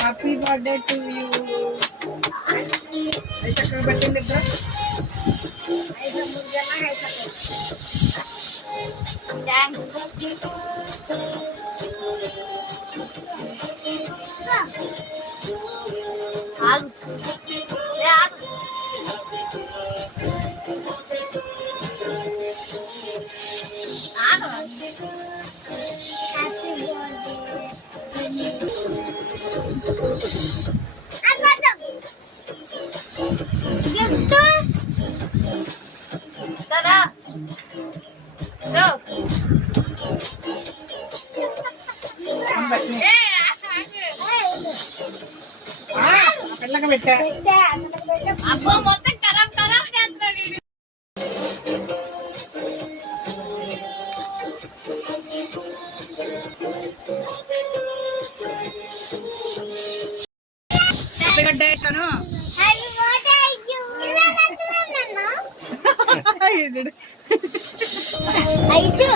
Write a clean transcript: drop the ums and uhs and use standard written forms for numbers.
Happy birthday to you. ఎక్కడ పెట్టింది ఇద్దరు? పిల్లకి పెట్టా. అబ్బో మొత్తం ఖరాబ్ ఖరాబ్ చేస్తాడు. హ్యాపీ బర్త్డే వేసాను. ఐసు